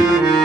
thank you